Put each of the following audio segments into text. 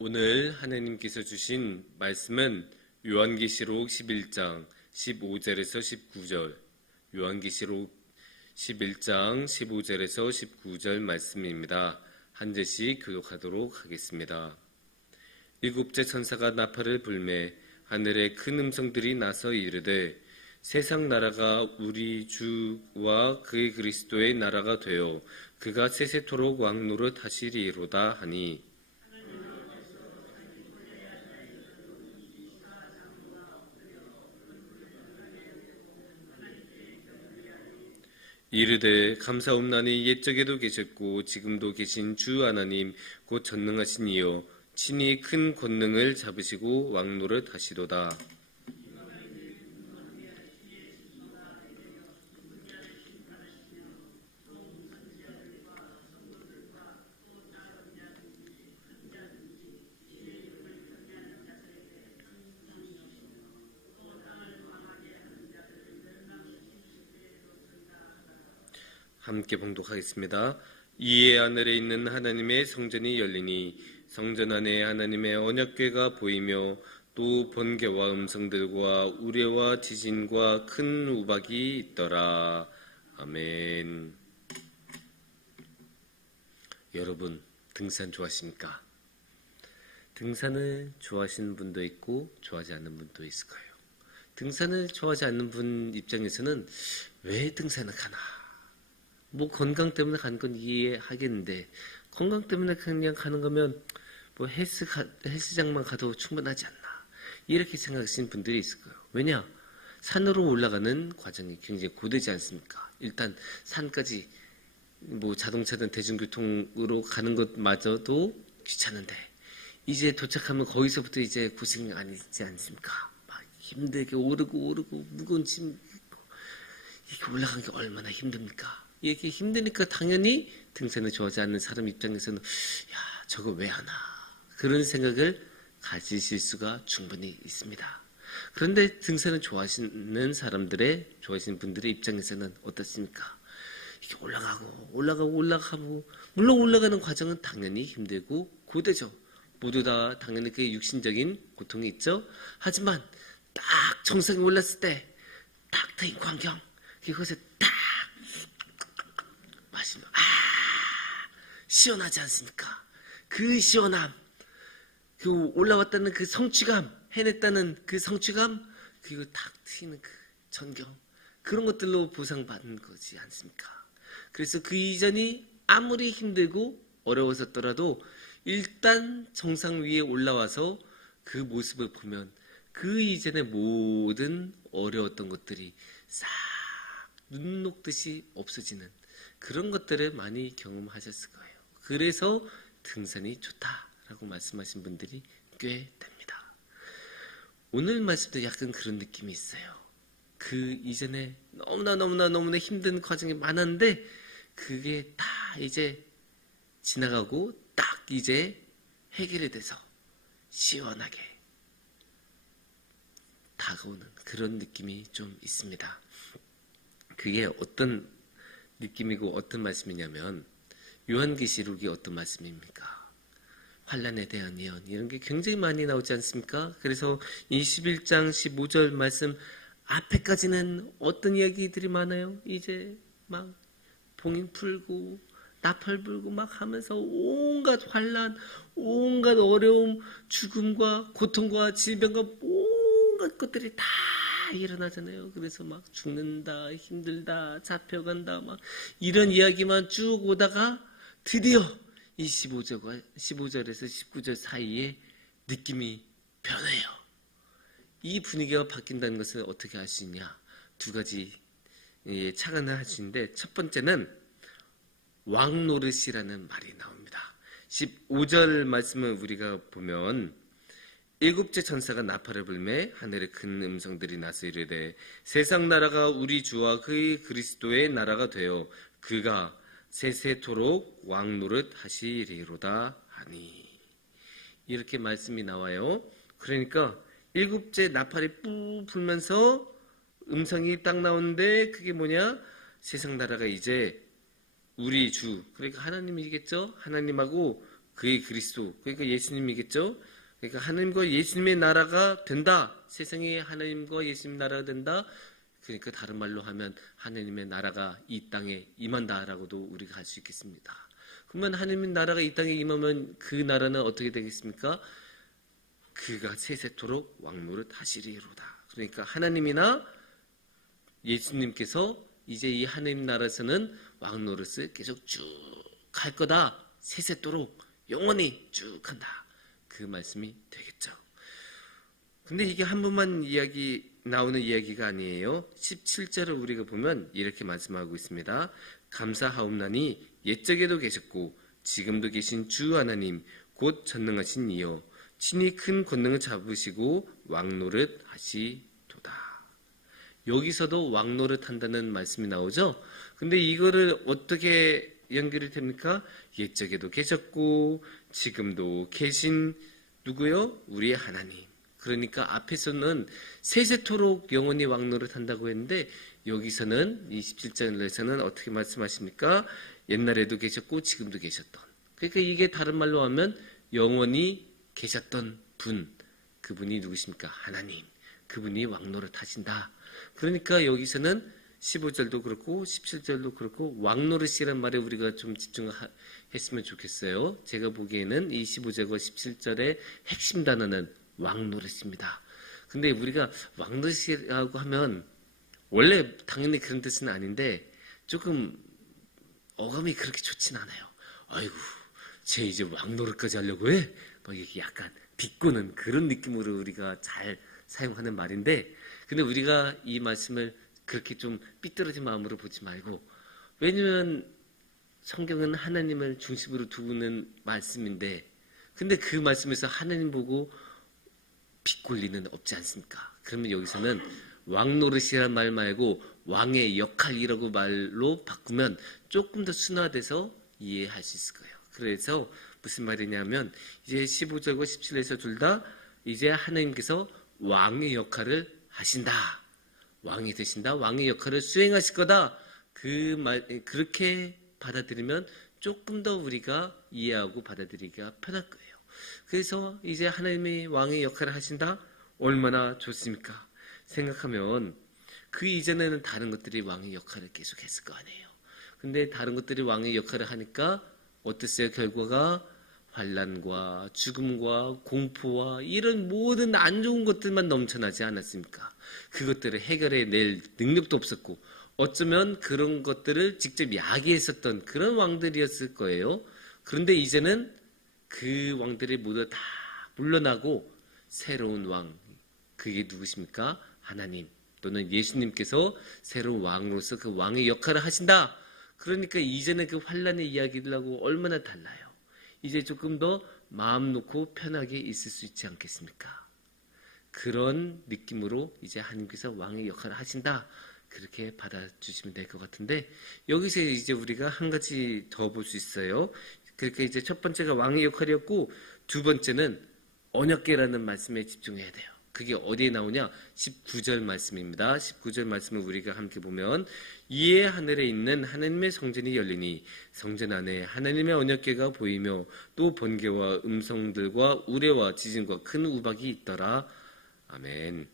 오늘 하나님께서 주신 말씀은 요한계시록 11장 15절에서 19절, 요한계시록 11장 15절에서 19절 말씀입니다. 한 절씩 교독하도록 하겠습니다. 일곱째 천사가 나팔을 불매 하늘에 큰 음성들이 나서 이르되 세상 나라가 우리 주와 그의 그리스도의 나라가 되어 그가 세세토록 왕노릇 하시리로다 하니, 이르되 감사옵나니 옛적에도 계셨고 지금도 계신 주 하나님 곧 전능하신 이여 친히 큰 권능을 잡으시고 왕노릇 하시도다. 함께 봉독하겠습니다. 이에 하늘에 있는 하나님의 성전이 열리니 성전 안에 하나님의 언약궤가 보이며 또 번개와 음성들과 우레와 지진과 큰 우박이 있더라. 아멘. 여러분, 등산 좋아하십니까? 등산을 좋아하시는 분도 있고 좋아하지 않는 분도 있을 거예요. 등산을 좋아하지 않는 분 입장에서는 왜 등산을 가나? 뭐 건강 때문에 가는 건 이해하겠는데 건강 때문에 그냥 가는 거면 뭐 헬스장만 가도 충분하지 않나 이렇게 생각하시는 분들이 있을 거예요. 왜냐? 산으로 올라가는 과정이 굉장히 고되지 않습니까? 일단 산까지 뭐 자동차든 대중교통으로 가는 것마저도 귀찮은데 이제 도착하면 거기서부터 이제 고생이 아니지 않습니까? 막 힘들게 오르고 무거운 짐 이렇게 올라가는 게 얼마나 힘듭니까? 이렇게 힘드니까 당연히 등산을 좋아하지 않는 사람 입장에서는 야, 저거 왜 하나? 그런 생각을 가지실 수가 충분히 있습니다. 그런데 등산을 좋아하시는 좋아하시는 분들의 입장에서는 어떻습니까? 이렇게 올라가고 물론 올라가는 과정은 당연히 힘들고 고되죠. 모두 다 당연히 그게 육신적인 고통이 있죠. 하지만 딱 정상에 올랐을 때 딱 트인 광경 그것에 딱 마시면 시원하지 않습니까? 그 시원함, 그 올라왔다는 그 성취감, 해냈다는 그 성취감, 그리고 탁 트이는 그 전경, 그런 것들로 보상받는 거지 않습니까? 그래서 그 이전이 아무리 힘들고 어려웠었더라도 일단 정상 위에 올라와서 그 모습을 보면 그 이전의 모든 어려웠던 것들이 싹 눈 녹듯이 없어지는 그런 것들을 많이 경험하셨을 거예요. 그래서 등산이 좋다라고 말씀하신 분들이 꽤 됩니다. 오늘 말씀도 약간 그런 느낌이 있어요. 그 이전에 너무나 힘든 과정이 많았는데 그게 다 이제 지나가고 딱 이제 해결이 돼서 시원하게 다가오는 그런 느낌이 좀 있습니다. 그게 어떤 느낌이고 어떤 말씀이냐면 요한계시록이 어떤 말씀입니까? 환난에 대한 예언 이런 게 굉장히 많이 나오지 않습니까? 그래서 21장 15절 말씀 앞에까지는 어떤 이야기들이 많아요? 이제 막 봉인 풀고 나팔 불고 막 하면서 온갖 환난, 온갖 어려움, 죽음과 고통과 질병과 온갖 것들이 다 일어나잖아요. 그래서 막 죽는다, 힘들다, 잡혀간다, 막 이런 이야기만 쭉 오다가 드디어 이 15절에서 19절 사이에 느낌이 변해요. 이 분위기가 바뀐다는 것을 어떻게 알 수 있냐? 두 가지 착안을 할 수 있는데 첫 번째는 왕노릇이라는 말이 나옵니다. 15절 말씀을 우리가 보면 일곱째 천사가 나팔을 불매 하늘에 큰 음성들이 나서 이르되 세상 나라가 우리 주와 그의 그리스도의 나라가 되어 그가 세세토록 왕노릇 하시리로다 하니 이렇게 말씀이 나와요. 그러니까 일곱째 나팔이 뿌 불면서 음성이 딱 나오는데 그게 뭐냐? 세상 나라가 이제 우리 주 그러니까 하나님이겠죠? 하나님하고 그의 그리스도, 그러니까 예수님이겠죠. 그러니까 하나님과 예수님의 나라가 된다. 세상에 하나님과 예수님 나라가 된다. 그러니까 다른 말로 하면 하나님의 나라가 이 땅에 임한다라고도 우리가 할 수 있겠습니다. 그러면 하나님의 나라가 이 땅에 임하면 그 나라는 어떻게 되겠습니까? 그가 세세토록 왕노릇 하시리로다. 그러니까 하나님이나 예수님께서 이제 이 하나님 나라에서는 왕노릇을 계속 쭉 할 거다. 세세토록 영원히 쭉 한다. 그 말씀이 되겠죠. 근데 이게 한 번만 나오는 이야기가 아니에요. 17절을 우리가 보면 이렇게 말씀하고 있습니다. 감사하옵나니 옛적에도 계셨고 지금도 계신 주 하나님 곧 전능하신 이여 친히 큰 권능을 잡으시고 왕노릇 하시도다. 여기서도 왕노릇 한다는 말씀이 나오죠. 근데 이거를 어떻게 연결이 됩니까? 옛적에도 계셨고 지금도 계신 누구요? 우리의 하나님. 그러니까 앞에서는 세세토록 영원히 왕노릇 한다고 했는데 여기서는 27절에서는 어떻게 말씀하십니까? 옛날에도 계셨고 지금도 계셨던. 그러니까 이게 다른 말로 하면 영원히 계셨던 분. 그분이 누구십니까? 하나님. 그분이 왕노릇 하신다. 그러니까 여기서는 15절도 그렇고 17절도 그렇고 왕노릇이라는 말에 우리가 좀 집중했으면 좋겠어요. 제가 보기에는 이 15절과 17절의 핵심 단어는 왕노릇입니다. 근데 우리가 왕노릇이라고 하면 원래 당연히 그런 뜻은 아닌데 조금 어감이 그렇게 좋진 않아요. 아이고 쟤 이제 왕노릇까지 하려고 해? 막 이렇게 약간 비꼬는 그런 느낌으로 우리가 잘 사용하는 말인데 근데 우리가 이 말씀을 그렇게 좀 삐뚤어진 마음으로 보지 말고 왜냐면 성경은 하나님을 중심으로 두는 말씀인데 근데 그 말씀에서 하나님 보고 비꼴 리는 없지 않습니까? 그러면 여기서는 왕노릇이라는 말 말고 왕의 역할이라고 말로 바꾸면 조금 더 순화돼서 이해할 수 있을 거예요. 그래서 무슨 말이냐면 이제 15절과 17절에서 둘 다 이제 하나님께서 왕의 역할을 하신다. 왕이 되신다. 왕의 역할을 수행하실 거다. 그 말 그렇게 받아들이면 조금 더 우리가 이해하고 받아들이기가 편할 거예요. 그래서 이제 하나님이 왕의 역할을 하신다? 얼마나 좋습니까? 생각하면 그 이전에는 다른 것들이 왕의 역할을 계속 했을 거 아니에요. 근데 다른 것들이 왕의 역할을 하니까 어땠어요? 결과가 환난과 죽음과 공포와 이런 모든 안 좋은 것들만 넘쳐나지 않았습니까? 그것들을 해결해 낼 능력도 없었고 어쩌면 그런 것들을 직접 야기했었던 그런 왕들이었을 거예요. 그런데 이제는 그 왕들이 모두 다 물러나고 새로운 왕, 그게 누구십니까? 하나님 또는 예수님께서 새로운 왕으로서 그 왕의 역할을 하신다. 그러니까 이제는 그 환난의 이야기들하고 얼마나 달라요. 이제 조금 더 마음 놓고 편하게 있을 수 있지 않겠습니까? 그런 느낌으로 이제 하나님께서 왕의 역할을 하신다. 그렇게 받아주시면 될 것 같은데 여기서 이제 우리가 한 가지 더 볼 수 있어요. 그러니까 이제 첫 번째가 왕의 역할이었고 두 번째는 언약궤라는 말씀에 집중해야 돼요. 그게 어디에 나오냐? 19절 말씀입니다. 19절 말씀을 우리가 함께 보면 이에 하늘에 있는 하나님의 성전이 열리니 성전 안에 하나님의 언약궤가 보이며 또 번개와 음성들과 우레와 지진과 큰 우박이 있더라. 아멘.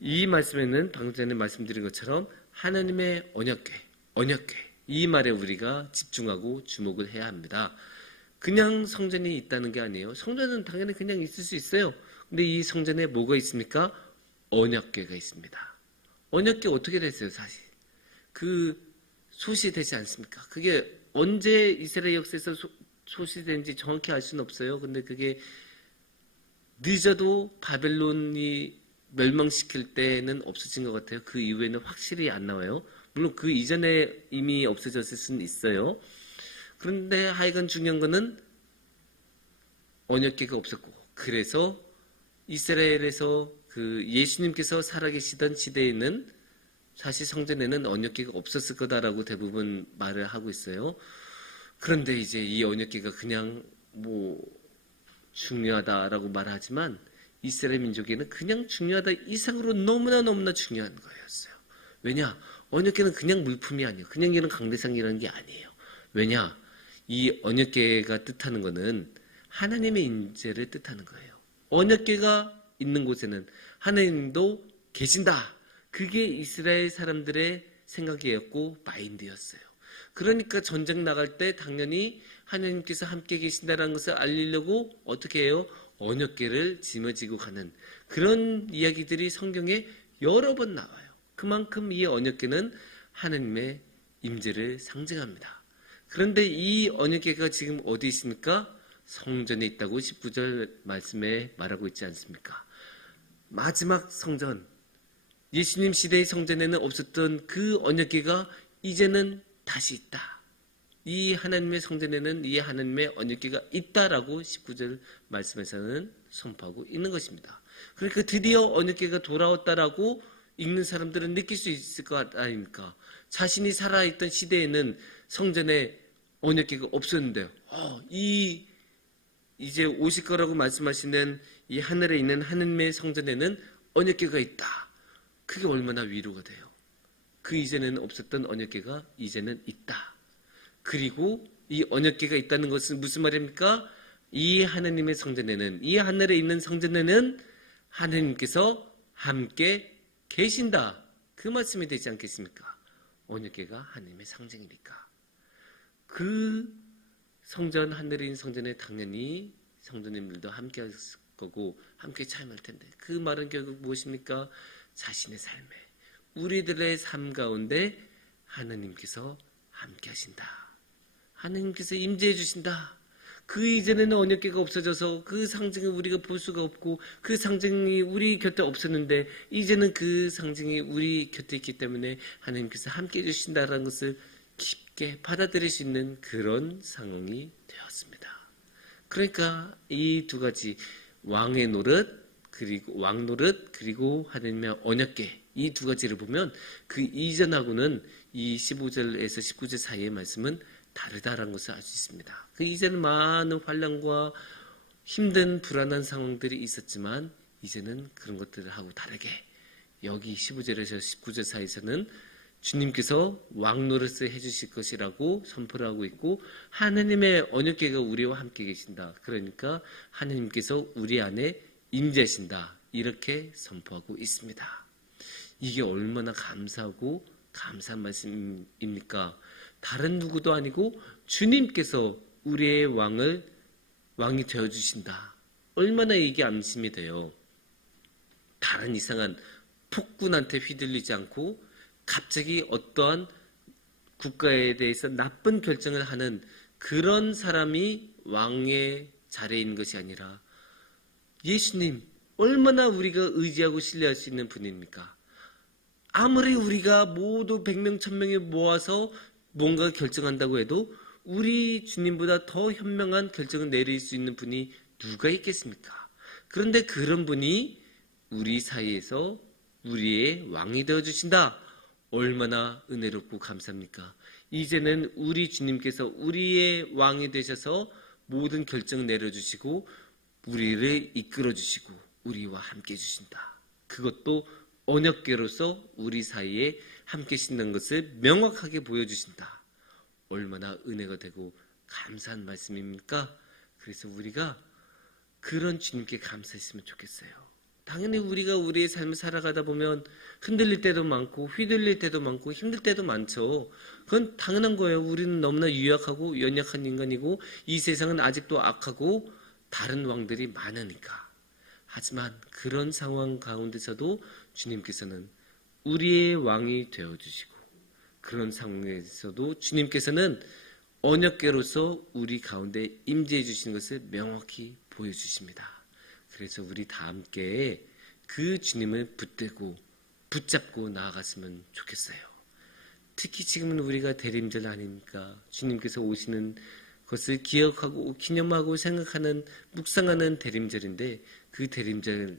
이 말씀에는 방금 전에 말씀드린 것처럼 하나님의 언약궤 이 말에 우리가 집중하고 주목을 해야 합니다. 그냥 성전이 있다는 게 아니에요. 성전은 당연히 그냥 있을 수 있어요. 근데 이 성전에 뭐가 있습니까? 언약궤가 있습니다. 언약궤 어떻게 됐어요, 사실? 그 소시되지 않습니까? 그게 언제 이스라엘 역사에서 소시된지 정확히 알 수는 없어요. 근데 그게 늦어도 바벨론이 멸망시킬 때는 없어진 것 같아요. 그 이후에는 확실히 안 나와요. 물론 그 이전에 이미 없어졌을 수는 있어요. 그런데 하여간 중요한 거는 언약궤가 없었고 그래서 이스라엘에서 그 예수님께서 살아계시던 시대에는 사실 성전에는 언약궤가 없었을 거다라고 대부분 말을 하고 있어요. 그런데 이제 이 언약궤가 그냥 뭐 중요하다라고 말하지만 이스라엘 민족에는 그냥 중요하다 이상으로 너무나 중요한 거였어요. 왜냐? 언약궤는 그냥 물품이 아니에요. 그냥 이런 강대상이라는 게 아니에요. 왜냐? 이 언약궤가 뜻하는 것은 하나님의 임재를 뜻하는 거예요. 언약궤가 있는 곳에는 하나님도 계신다. 그게 이스라엘 사람들의 생각이었고 마인드였어요. 그러니까 전쟁 나갈 때 당연히 하나님께서 함께 계신다는 것을 알리려고 어떻게 해요? 언약궤를 짊어지고 가는 그런 이야기들이 성경에 여러 번 나와요. 그만큼 이 언약궤는 하나님의 임재를 상징합니다. 그런데 이 언약궤가 지금 어디 있습니까? 성전에 있다고 19절 말씀에 말하고 있지 않습니까? 마지막 성전, 예수님 시대의 성전에는 없었던 그 언약궤가 이제는 다시 있다. 이 하나님의 성전에는 이 하나님의 언약궤가 있다라고 19절 말씀에서는 선포하고 있는 것입니다. 그러니까 드디어 언약궤가 돌아왔다라고 읽는 사람들은 느낄 수 있을 것 아닙니까? 자신이 살아있던 시대에는 성전에 언약궤가 없었는데 이제 오실 거라고 말씀하시는 이 하늘에 있는 하나님의 성전에는 언약궤가 있다. 그게 얼마나 위로가 돼요. 그 이전에는 없었던 언약궤가 이제는 있다. 그리고 이 언약궤가 있다는 것은 무슨 말입니까? 이 하나님의 성전에는, 이 하늘에 있는 성전에는 하나님께서 함께 계신다. 그 말씀이 되지 않겠습니까? 언약궤가 하나님의 상징이니까. 그 성전, 하늘에 있는 성전에 당연히 성도님들도 함께 할 거고 함께 참여할 텐데 그 말은 결국 무엇입니까? 자신의 삶에, 우리들의 삶 가운데 하나님께서 함께 하신다. 하나님께서 임재해 주신다. 그 이전에는 언약궤가 없어져서 그 상징을 우리가 볼 수가 없고 그 상징이 우리 곁에 없었는데 이제는 그 상징이 우리 곁에 있기 때문에 하나님께서 함께 해주신다는 것을 깊게 받아들일 수 있는 그런 상황이 되었습니다. 그러니까 이 두 가지 왕의 노릇 그리고 왕 노릇 그리고 하나님의 언약궤 이 두 가지를 보면 그 이전하고는 이 15절에서 19절 사이의 말씀은 다르다라는 것을 알 수 있습니다. 그 이제는 많은 환난과 힘든 불안한 상황들이 있었지만 이제는 그런 것들하고 다르게 여기 15절에서 19절 사이에서는 주님께서 왕 노릇을 해주실 것이라고 선포를 하고 있고 하나님의 언약궤가 우리와 함께 계신다. 그러니까 하나님께서 우리 안에 임재하신다. 이렇게 선포하고 있습니다. 이게 얼마나 감사하고 감사한 말씀입니까? 다른 누구도 아니고 주님께서 우리의 왕이 되어주신다. 얼마나 이게 안심이 돼요. 다른 이상한 폭군한테 휘둘리지 않고 갑자기 어떠한 국가에 대해서 나쁜 결정을 하는 그런 사람이 왕의 자리에 있는 것이 아니라 예수님, 얼마나 우리가 의지하고 신뢰할 수 있는 분입니까? 아무리 우리가 모두 100명, 1000명에 모아서 뭔가 결정한다고 해도 우리 주님보다 더 현명한 결정을 내릴 수 있는 분이 누가 있겠습니까? 그런데 그런 분이 우리 사이에서 우리의 왕이 되어주신다. 얼마나 은혜롭고 감사합니까? 이제는 우리 주님께서 우리의 왕이 되셔서 모든 결정을 내려주시고 우리를 이끌어주시고 우리와 함께 해주신다. 그것도 언약궤로서 우리 사이에 함께 신는 것을 명확하게 보여주신다. 얼마나 은혜가 되고 감사한 말씀입니까? 그래서 우리가 그런 주님께 감사했으면 좋겠어요. 당연히 우리가 우리의 삶을 살아가다 보면 흔들릴 때도 많고 휘둘릴 때도 많고 힘들 때도 많죠. 그건 당연한 거예요. 우리는 너무나 유약하고 연약한 인간이고 이 세상은 아직도 악하고 다른 왕들이 많으니까. 하지만 그런 상황 가운데서도 주님께서는 우리의 왕이 되어주시고 그런 상황에서도 주님께서는 언약궤로서 우리 가운데 임재해 주시는 것을 명확히 보여주십니다. 그래서 우리 다 함께 그 주님을 붙잡고 나아갔으면 좋겠어요. 특히 지금은 우리가 대림절 아닙니까? 주님께서 오시는 것을 기억하고 기념하고 생각하는 묵상하는 대림절인데 그 대림절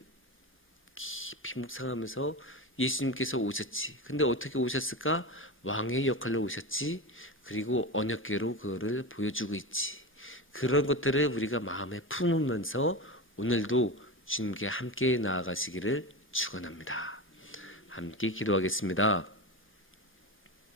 깊이 묵상하면서 예수님께서 오셨지. 근데 어떻게 오셨을까? 왕의 역할로 오셨지. 그리고 언약궤로 그거를 보여주고 있지. 그런 것들을 우리가 마음에 품으면서 오늘도 주님께 함께 나아가시기를 축원합니다. 함께 기도하겠습니다.